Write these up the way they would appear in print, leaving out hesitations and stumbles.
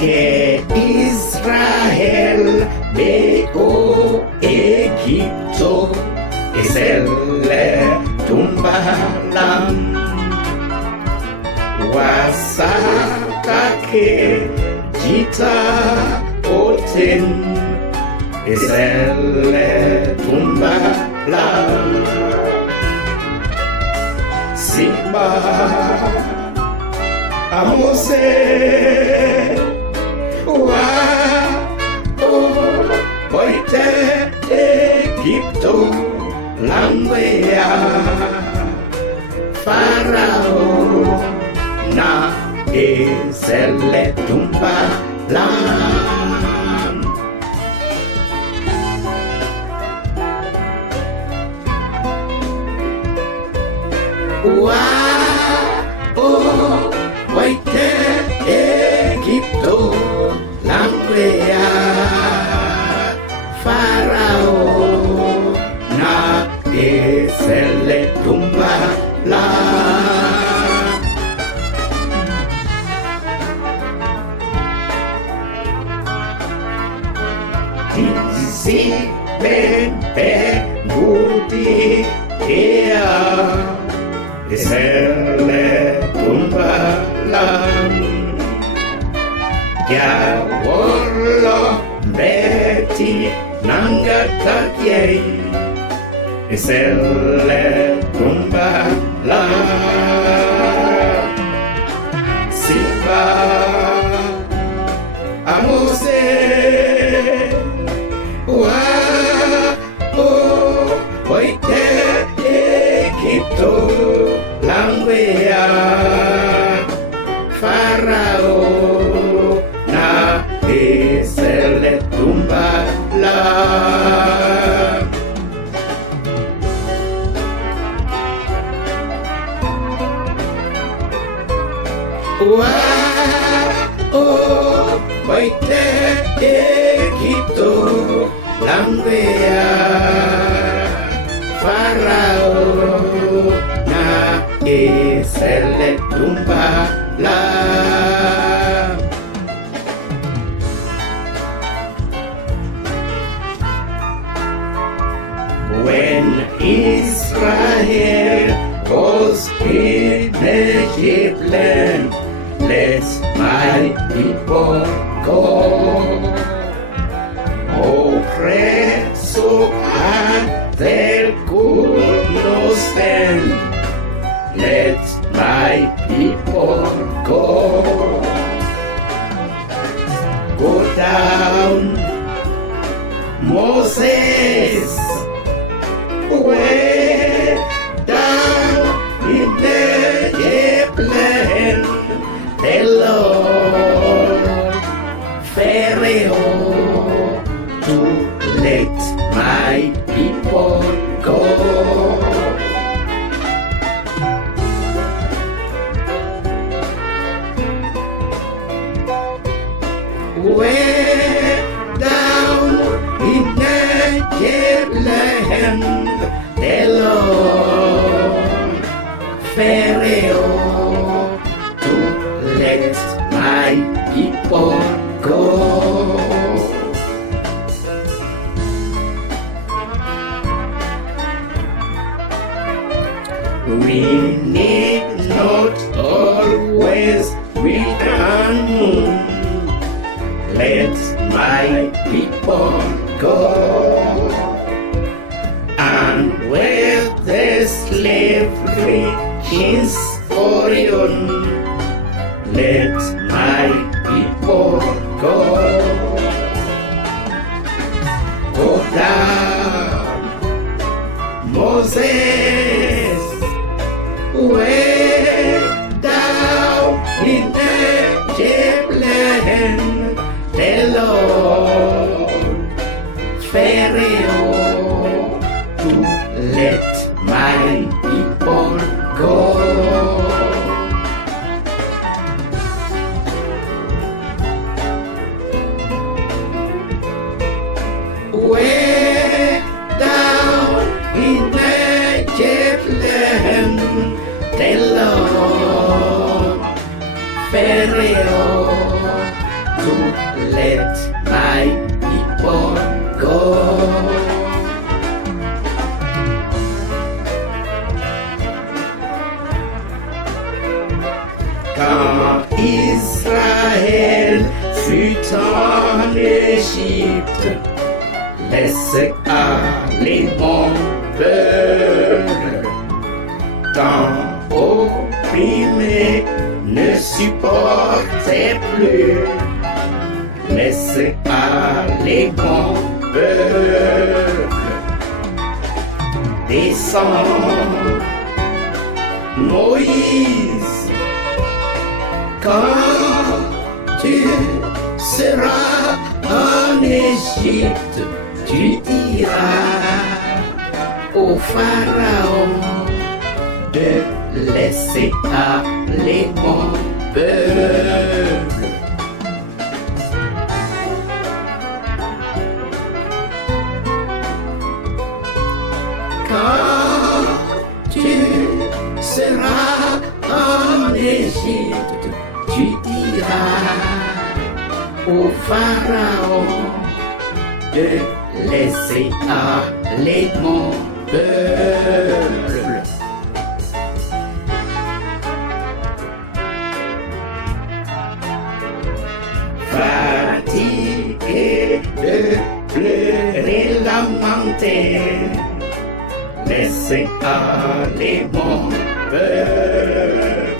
que Israel dejó Egipto y se le tumbaron. Wasakake jita oten y se le tumbaron. Siba Amose wa Oite Egipto Langwea Farao na esele tumba lam wa Waite Egipto Langwea Farao na esele tumba lam Disi mente budi ea esele tumba lam ya wolo beti nangatakye esele tumba lam Siba Amose wa Oite Egipto Langwea Farao na esele tumba lam wa Waite Egipto Langwea Farao na esele tumba lam When Israel was in Egypt land, let my people go. Oppresso and they could not stand. Let my people go. Go down, Moses, way down in the land. The Lord Pharaoh to let my people go. Way down in the land, the Lord Pharaoh to let my people go. We need not always return. Let my people go. And where the slavery is foreign, let my people go. Go down, Moses, way down in Egypt land, the Lord Pharaoh to let my people go. Way down in Egypt land, the Lord Pharaoh to let my people go. Quand Israël fut en Égypte, laisse aller mon peuple, tant opprimé ne supportait plus, laisse aller mon peuple, descends, Moïse, quand tu seras en Égypte, tu diras au Pharaon de laisser aller mon peuple. Quand tu seras en Égypte, tu diras au Pharaon de laisser aller mon peuple. Fatigué de pleurer, lamenter, laissez aller mon peuple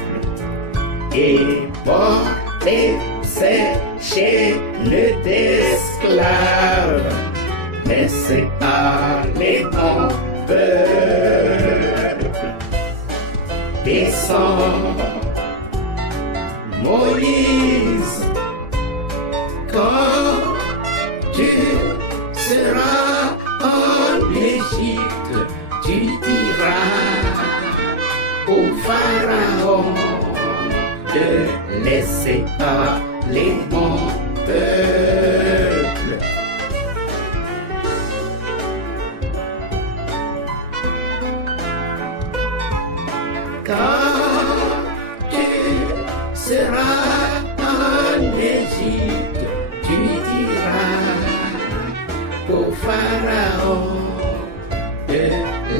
et porter ses chaînes d'esclaves. Laissez aller mon peuple. Descends, Moïse, quand tu seras en Égypte, tu diras au Pharaon de laisser aller mon peuple. Quand tu seras en Égypte, tu diras au Pharaon de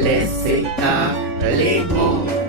laisser aller mon peuple.